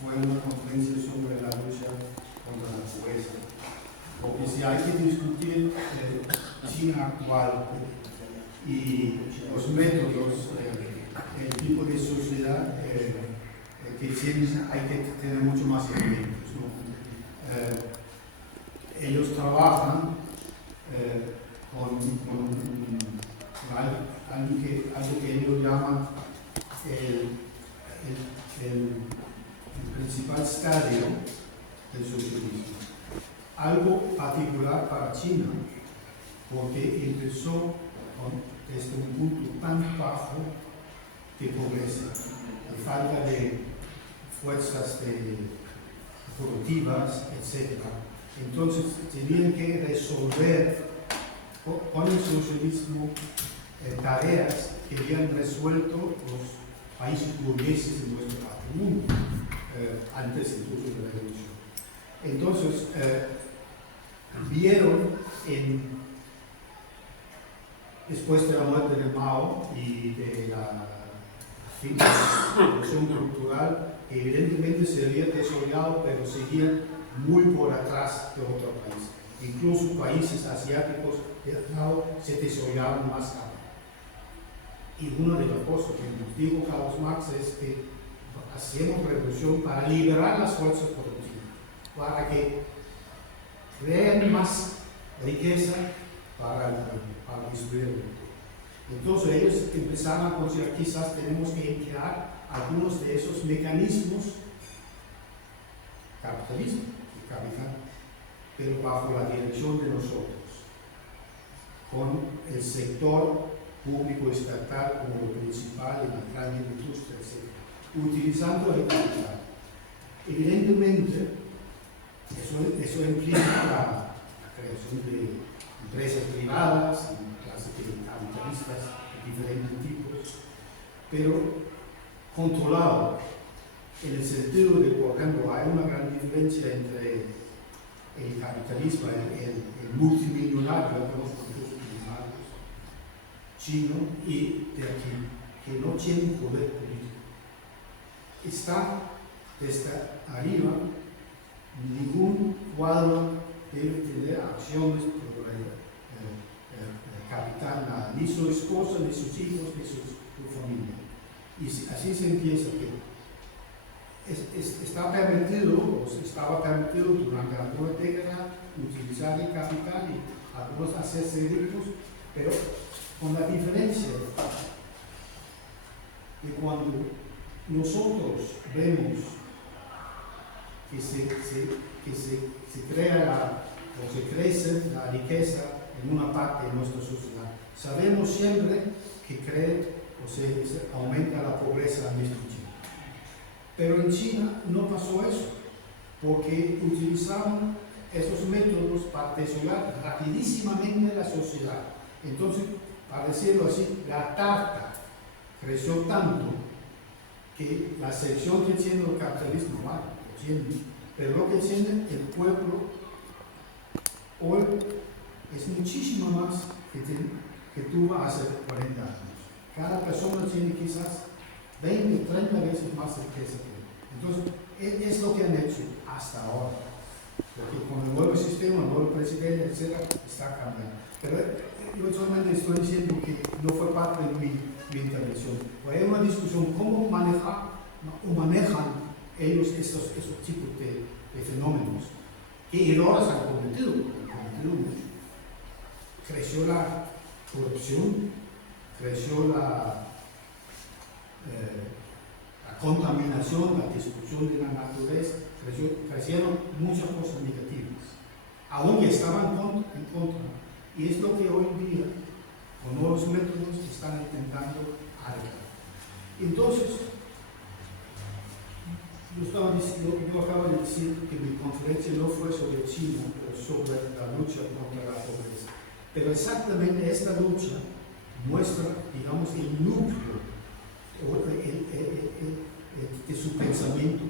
fue una conferencia sobre la lucha contra la pobreza. Porque si hay que discutir China actual y los métodos, el tipo de sociedad que tienen, hay que tener mucho más elementos, ¿no? Ellos trabajan con algo que ellos llaman el principal estadio del socialismo. Algo particular para China, porque empezó desde un punto tan bajo de pobreza, de falta de fuerzas productivas, etc. Entonces tenían que resolver con el socialismo tareas que habían resuelto los países burgueses en nuestro mundo, antes incluso de la revolución. Entonces, vieron después de la muerte de Mao y de la fin de la revolución cultural, que evidentemente se había desarrollado, pero seguían muy por atrás de otros países. Incluso países asiáticos del lado se desarrollaron más rápido. Y una de las cosas que nos dijo Carlos Marx es que hacemos revolución para liberar las fuerzas productivas, para que creen más riqueza para distribuir el mundo. Entonces ellos empezaron a considerar quizás tenemos que emplear algunos de esos mecanismos capitalismo y capital, pero bajo la dirección de nosotros, con el sector público estatal como lo principal en la gran industria, etc. Utilizando el capital. Evidentemente, eso implica la creación de empresas privadas, clases de capitalistas de diferentes tipos, pero controlado en el sentido de, por ejemplo, hay una gran diferencia entre el capitalismo, el multimillonario, algunos millonarios chino, y de aquí, que no tienen poder político. Está desde arriba, ningún cuadro debe tener acciones por el capital, nada, ni su esposa, ni sus hijos, ni su familia. Y así se empieza que está permitido, o estaba permitido durante alguna década utilizar el capital y algunos hacerse ricos, pero con la diferencia de cuando nosotros vemos que se crea o se crece la riqueza en una parte de nuestra sociedad, sabemos siempre que se aumenta la pobreza al mismo tiempo. Pero en China no pasó eso, porque utilizaban esos métodos para desarrollar rapidísimamente la sociedad. Entonces, para decirlo así, la tarta creció tanto que la sección que tiene el capitalismo, pero lo que tiene el pueblo hoy es muchísimo más que tuvo hace 40 años. Cada persona tiene quizás 20 o 30 veces más riqueza que él. Entonces, es lo que han hecho hasta ahora. Porque con el nuevo sistema, el nuevo presidente, etc., está cambiando. Pero yo solamente estoy diciendo que no fue parte de mi intervención. Hay una discusión cómo manejan ellos esos tipos de fenómenos. ¿Qué errores han cometido? Creció la corrupción, creció la contaminación, la destrucción de la naturaleza, crecieron muchas cosas negativas, aún estaban en contra, y es lo que hoy en día, con nuevos métodos, están intentando arreglar. Entonces, yo acabo de decir que mi conferencia no fue sobre China, pero sobre la lucha contra la pobreza. Pero exactamente esta lucha muestra, digamos, el núcleo de su pensamiento.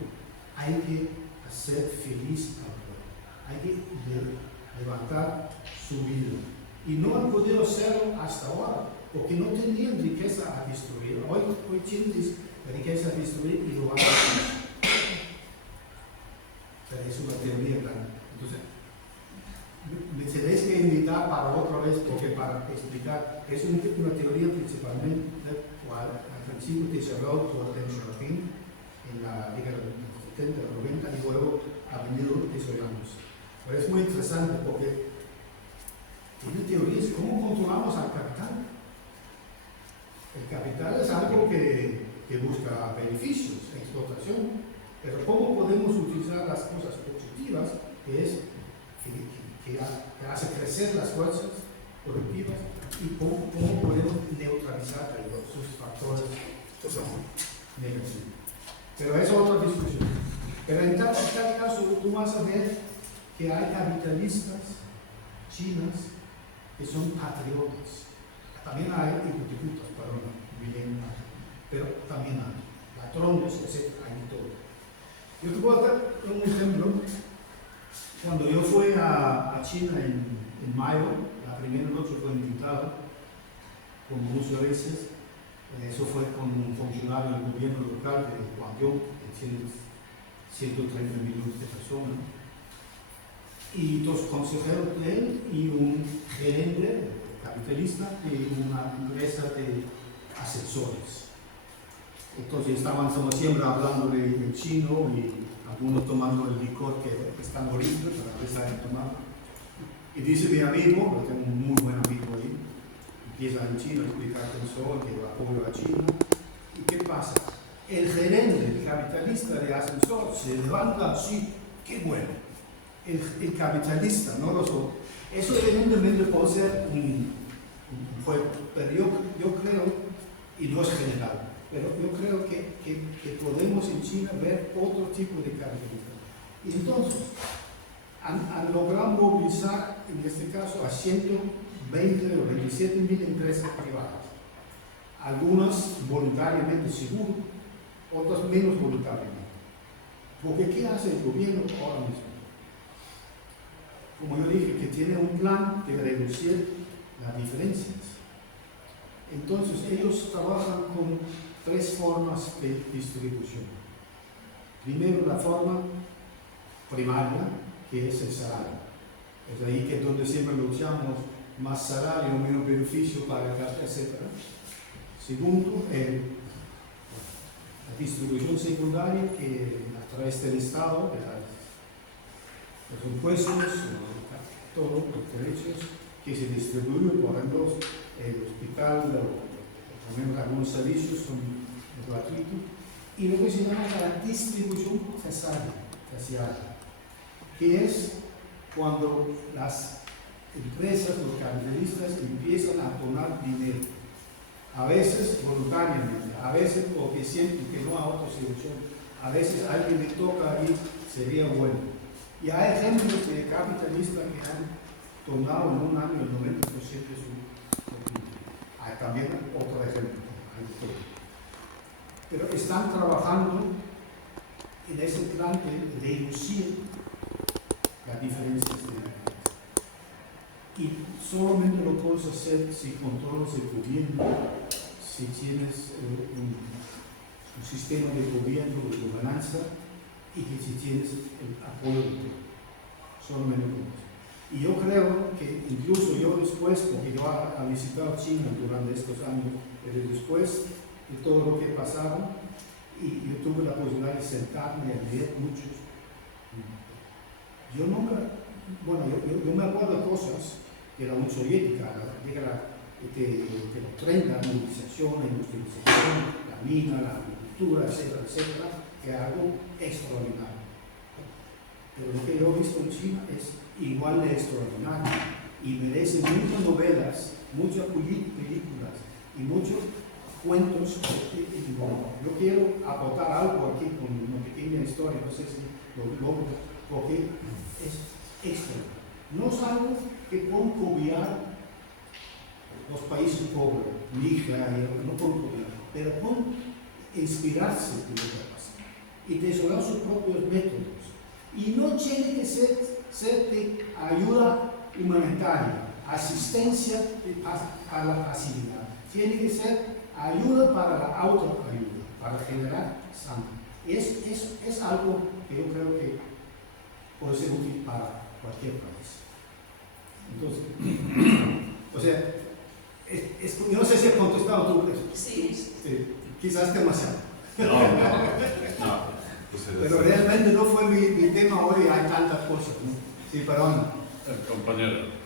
Hay que hacer feliz al pueblo, hay que levantar su vida. Y no han podido hacerlo hasta ahora, porque no tenían riqueza a destruir. Hoy tienen riqueza a destruir y lo van a hacer. es una teoría principalmente al principio desarrollado por Deng Xiaoping en la década de los 70, los 90 y luego ha venido desarrollándose. Pero es muy interesante porque tiene teorías cómo controlamos al capital. El capital es algo que busca beneficios, explotación, pero cómo podemos utilizar las cosas positivas, que es que hace crecer las fuerzas productivas, y cómo podemos neutralizar sus factores negativos. Pero es otra discusión. Pero en tal caso tú vas a ver que hay capitalistas chinas que son patriotas. También hay ejecutivos, pero también hay patrones, etc. Hay todo. Yo te voy a dar un ejemplo. Cuando yo fui a China en mayo, la primera noche fue invitado, como muchas veces, eso fue con un funcionario del gobierno local de Guangdong, que tiene 130 millones de personas, y dos consejeros de él y un gerente capitalista de una empresa de asesores. Entonces estaban como siempre hablando en chino y algunos tomando el licor que están horrible, pero a veces saben tomar. Y dice mi amigo, yo tengo un muy buen amigo ahí, empieza en chino a explicar quién soy, que yo apoyo a China. ¿Y qué pasa? El gerente, el capitalista de ascensor, se levanta así, qué bueno. El capitalista, no los otros. Eso evidentemente puede ser un juego, pero yo creo, y no es general, pero yo creo que podemos en China ver otro tipo de capitalismo. Y entonces, han logrado movilizar, en este caso, a 120 o 27 mil empresas privadas. Algunas voluntariamente, seguro, otras menos voluntariamente. Porque ¿qué hace el gobierno ahora mismo? Como yo dije, que tiene un plan de reducir las diferencias. Entonces, ellos trabajan con tres formas de distribución. Primero, la forma primaria, que es el salario. Es ahí que es donde siempre luchamos, más salario, menos beneficio para el gasto, etc. Segundo, la distribución secundaria, que a través del Estado, de los impuestos, todos los derechos que se distribuyen, por ejemplo, el hospital, también algunos servicios son gratuitos, y lo que se llama la distribución terciaria, que es cuando las empresas, los capitalistas empiezan a donar dinero, a veces voluntariamente, a veces porque sienten que no hay otra solución, a veces alguien le toca ahí, sería bueno. Y hay ejemplos de capitalistas que han donado en un año el 90% de su PIB. Hay también otro ejemplo, hay todo. Pero están trabajando en ese plan de reducir las diferencias de la riqueza. Y solamente lo puedes hacer si controlas el gobierno, si tienes un sistema de gobierno, de gobernanza, y que si tienes el apoyo de todo, solamente con eso. Y yo creo que incluso yo después, porque yo he visitado China durante estos años, pero después de todo lo que pasaba, y yo tuve la posibilidad de sentarme a leer muchos. Yo nunca, bueno, yo me acuerdo de cosas de la Unión Soviética, de los 30, la movilización, la industrialización, la mina, la agricultura, etcétera, etcétera, que es algo extraordinario. Pero lo que yo he visto en China es igual de extraordinario y merece muchas novelas, muchas películas y muchos cuentos. Yo quiero aportar algo aquí con una pequeña historia, no sé si lo logro, porque es extraordinario. No es algo que pueden copiar los países pobres, Nigeria, no pueden copiar, pero pueden inspirarse de lo que pasa y desarrollar sus propios métodos. Y no tiene que ser de ayuda humanitaria, asistencia para la facilidad. Tiene que ser ayuda para la autoayuda, para generar sangre. Es algo que yo creo que puede ser útil para cualquier país. Entonces, o sea, yo no sé si has contestado tú, pues. Sí. Quizás demasiado. No. Pues Pero realmente no fue mi tema hoy, hay tantas cosas, ¿no? Sí, perdón. el compañero.